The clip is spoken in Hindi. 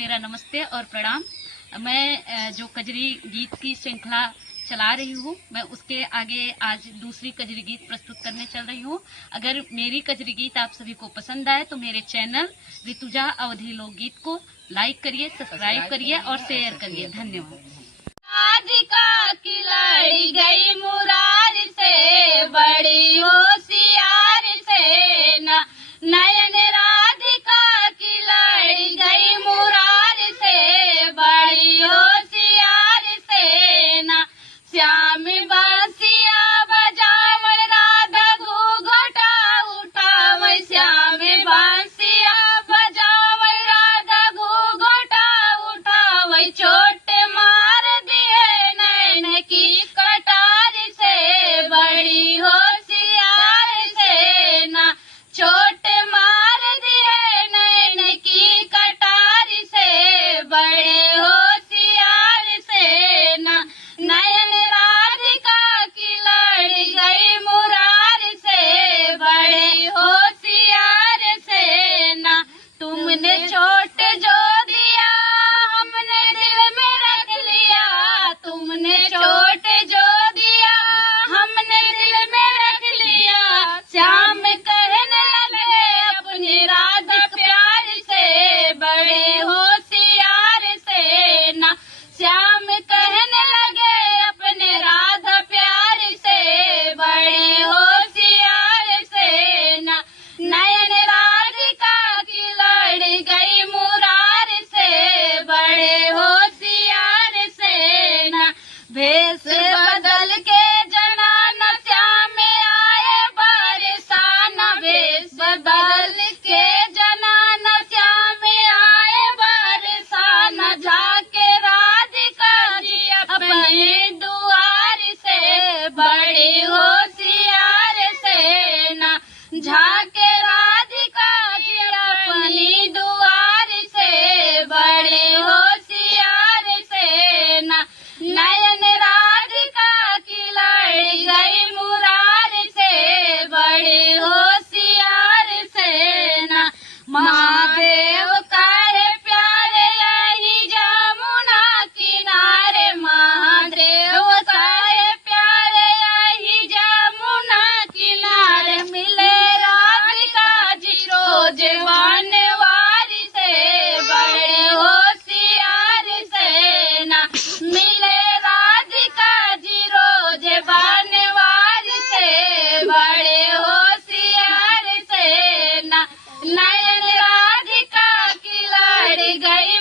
मेरा नमस्ते और प्रणाम। मैं जो कजरी गीत की श्रृंखला चला रही हूँ, मैं उसके आगे आज दूसरी कजरी गीत प्रस्तुत करने चल रही हूँ। अगर मेरी कजरी गीत आप सभी को पसंद आए तो मेरे चैनल ऋतुजा अवधी लोकगीत को लाइक करिए, सब्सक्राइब करिए और शेयर करिए। धन्यवाद। राधिका की लड़ी गई मुरार से, बड़ी होशियार से नयन राधिका की लड़ी गई मुरार से, बड़ी होशियार से श्याम बांसिया बजाव राधा घूंघटा उठाव, श्याम बांसिया बजाव राधा घूंघटा उठाव, छोट मार दिए नैन की कटार से, बड़ी होशियार से छोट मार दिए नैन की कटार से, बड़े होशियार से नयन राधिका की लड़ी गई मुरार से, बड़े होशियार से तुमने छोट जो दिया हमने दिल में रख लिया, तुमने छोट जो दिया हमने दिल में रख लिया, श्याम कहने लगे अपने राधा प्यार से, बड़े होशियार से श्याम कहने लगे अपने राधा प्यार से, बड़े होशियार से नयन राधिका की लड़ी गई मुरार से, बड़े होशियार से भेष बदल के जनाना श्याम आए बरसाना, भेष बदल के जनाना श्याम आए बरसाना, जाके राधिका जी अपने दुआर से, बड़ी होशियार से झाके राधिका जी अपनी दुआर से, बड़े होशियार से नयन राधिका की लड़ी गई मुरार से, बड़े होशियार से महादेव का है प्यारे यही जमुना किनारे, महादेव का है प्यारे यही जमुना किनारे, मिले राधिका जी रोज बनवारी से, बड़े होशियार से मिले राधिका जी रोज बनवारी से, बड़े होशियार से नयन राधिका की लड़ी गई